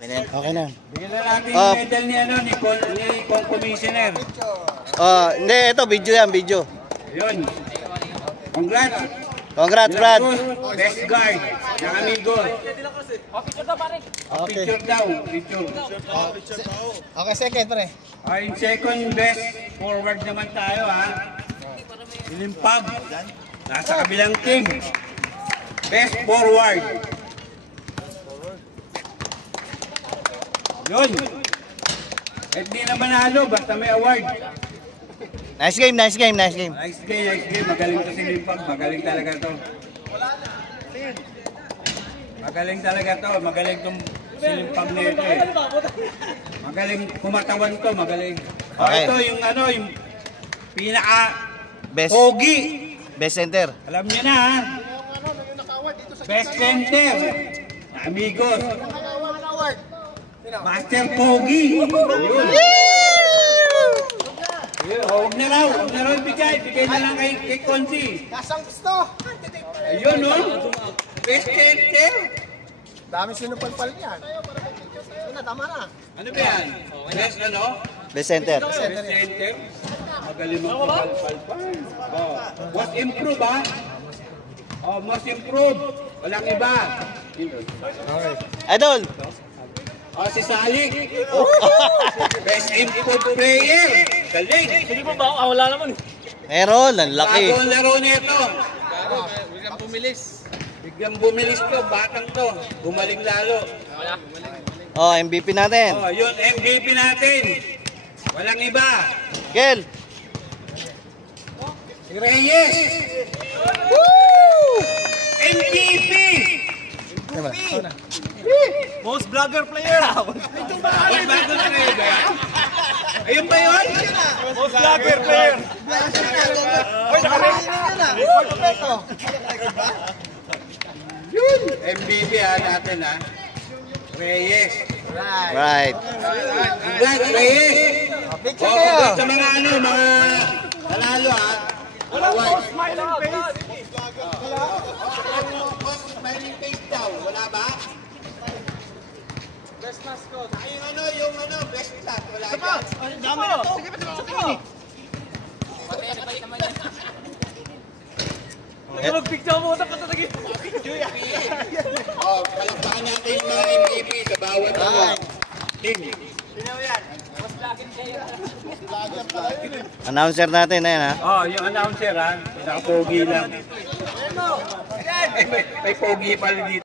Okay na. Bigyan na natin yung medal ni Commissioner. Hindi, ito video yan, video. Yun. Congrats. Congrats, Brad. Best guard ng amigo. Picture daw, pare. Picture daw. Picture. Okay, second, pare. In second best forward naman tayo, ha. Ilimpag. Nasa kabilang team. Best forward. Yun. At di na manalo, basta may award. Nice game, nice game, nice game. Nice game, nice game. Magaling to si Limpag. Magaling talaga to. Magaling talaga to. Magaling tong si Limpag na ito eh. Magaling kumatawan to. Magaling. Okay. Ito yung yung pinaka Best. pogi. Best center. Alam niyo na ha. Best center. Amigos. Master Pogi. Yun. Huwag na raw ibigay. Bigay na lang kay Consi. Kasang gusto. Ayun, no? Best center. Dami sinupalpal niyan. Yun na, tama na. Ano ba yan? Best Best center. Best center. Magaling magpapalpal. Most improve, ha? Most improve. Walang iba. Idol. Si Salik. Best improved player. Galing. Hindi mo ba? Wala naman. Meron, ang laki. Bagong laro nito. Biglang bumilis to. Batang to. Gumaling lalo. MVP natin. Yun, MVP natin. Walang iba. Kel. Si Reyes. MVP. Most vlogger player. Mas bago na kayo ba yan? Ayun ba yun? Most vlogger player. Yun. MVP natin Reyes. Right. Congrats, Reyes. Picture kayo. Sa mga mga panalo Wala most smiling face. Most smiling face daw. Wala ba? Best mascot. Yung best shot. Wala ba? Dami na to. Sige pa sa tingin. Mag-picture mo sa patatagi. Palakpakan natin yung mga MVP sa bawat team. Announcer natin, ayan ha. Yung announcer nakapogi lang. May pogi pala dito.